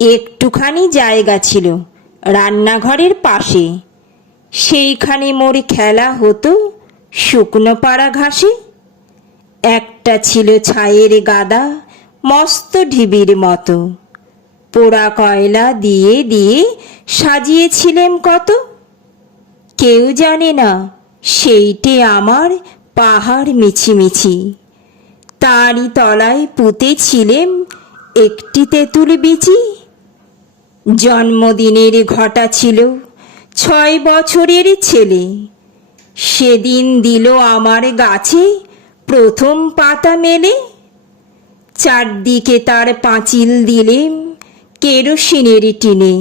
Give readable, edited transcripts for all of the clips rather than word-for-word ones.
একটুখানি জায়গা ছিল রান্নাঘরের পাশে। সেইখানে মোর খেলা হতো শুকনো পাড়া ঘাসে। একটা ছিল ছাইয়ের গাদা, মস্ত ঢিবির মতো। পোড়া কয়লা দিয়ে দিয়ে সাজিয়েছিলেম কত। কেউ জানে না সেইটে আমার পাহাড় মিছিমিছি। তারই তলায় পুঁতেছিলেম একটি তেঁতুল বিচি। জন্মদিনের ঘটা ছিল 6 বছরের ছেলে। সেদিন দিল আমার গাছে প্রথম পাতা মেলে। চারদিকে তার পাঁচিল দিলেম কেরোসিনের টিনে।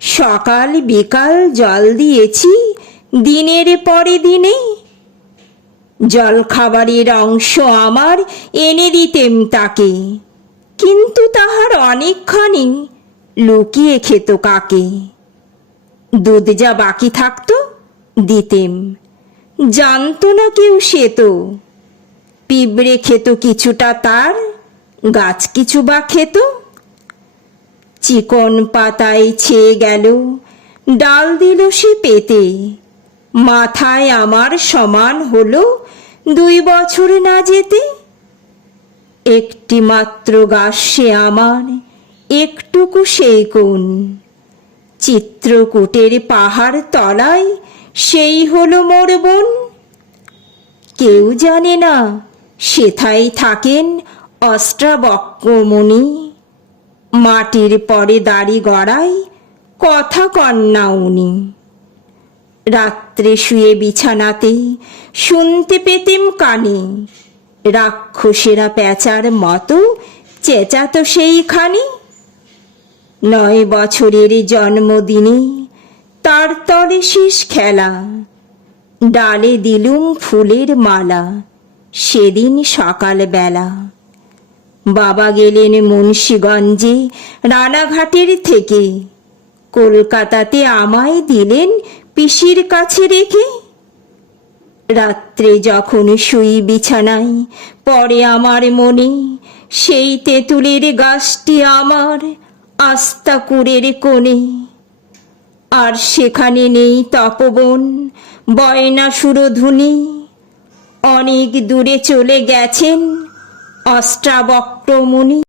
সকাল বিকাল জল দিয়েছি দিনের পরে দিনে। জলখাবারের অংশ আমার এনে দিতেম তাকে, কিন্তু তাহার অনেকখানি লুকিয়ে খেত কাকে। দুধ যা বাকি থাকতো দিতেম, জানতো না কেউ সে তো। পিঁপড়ে খেত কিছুটা তার, গাছ কিছু বা খেত। চিকন পাতায় ছেয়ে গেল, ডাল দিল সে পেতে। মাথায় আমার সমান হলো 2 বছর না যেতে। একটি মাত্র গাছ সে আমার, একটুকু সেই কোণ। চিত্রকূটের পাহাড় তলায় সেই হলো মোর বোন। কেউ জানে না সেথায় থাকেন অষ্টাবক্র মুনি। মাটির পরে দাড়ি গড়ায়, কথা কন্যা উনি। রাত্রে শুয়ে বিছানাতে শুনতে পেতেম কানে, রাক্ষসেরা প্যাঁচার মতো চেঁচাতো সেইখানে। 9 বছরের জন্মদিনে তার তলে শেষ খেলা। ডালে দিলুম ফুলের মালা সেদিন সকাল বেলা। বাবা গেলেন মুন্সিগঞ্জে রানাঘাটের থেকে। কলকাতাতে আমায় দিলেন পিসির কাছে রেখে। রাত্রে যখন শুই বিছানায় পড়ে আমার মনে, সেই তেঁতুলের গাছটি আমার আস্তাকুড়ের কোণে। আর সেখানে নেই তপবন, বয়না সুরধুনী। অনেক দূরে চলে গেছেন অষ্টাবক্র মুনি।